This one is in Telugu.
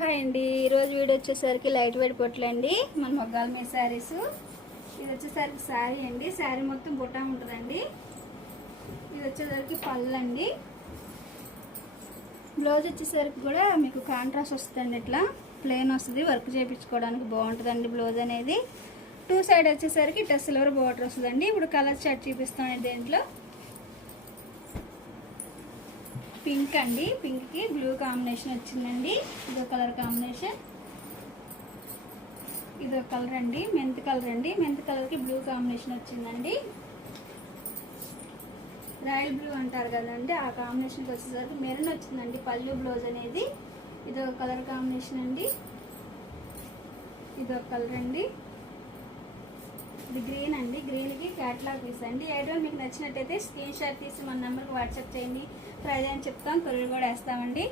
హాయ్ అండి, ఈరోజు వీడియో వచ్చేసరికి లైట్ వెయిట్ పొట్లు అండి. మన మొగ్గాల మీద శారీస్. ఇది వచ్చేసరికి శారీ అండి. శారీ మొత్తం బుట్ట ఉంటుందండి. ఇది వచ్చేసరికి పళ్ళు అండి. బ్లౌజ్ వచ్చేసరికి కూడా మీకు కాంట్రాస్ట్ వస్తుందండి. ఇట్లా ప్లెయిన్ వస్తుంది, వర్క్ చేయించుకోవడానికి బాగుంటుందండి బ్లౌజ్ అనేది. టూ సైడ్ వచ్చేసరికి ఇట్లా సిల్వర్ బార్డర్ వస్తుందండి. ఇప్పుడు కలర్ చార్ట్ చూపిస్తామండి. దీంట్లో పింక్ అండి, పింక్ కి బ్లూ కాంబినేషన్ వచ్చిందండి. ఇదో కలర్ కాంబినేషన్. ఇదో కలర్ అండి, మెంత్ కలర్ అండి. మెంత్ కలర్ కి బ్లూ కాంబినేషన్ వచ్చిందండి. రాయల్ బ్లూ అంటారు కదండి, ఆ కాంబినేషన్కి వచ్చేసరికి మెరూన్ వచ్చిందండి పళ్ళు బ్లౌజ్ అనేది. ఇదో కలర్ కాంబినేషన్ అండి. ఇదో కలర్ అండి. ఇది గ్రీన్ అండి. గ్రీన్కి క్యాట్లాగ్ పీస్ అండి. ఐడియా మీకు నచ్చినట్టయితే స్క్రీన్ షాట్ తీసి మన నెంబర్కి వాట్సాప్ చేయండి. ప్రైజ్ అని చెప్తాం, కొరియర్ కూడా వేస్తామండి.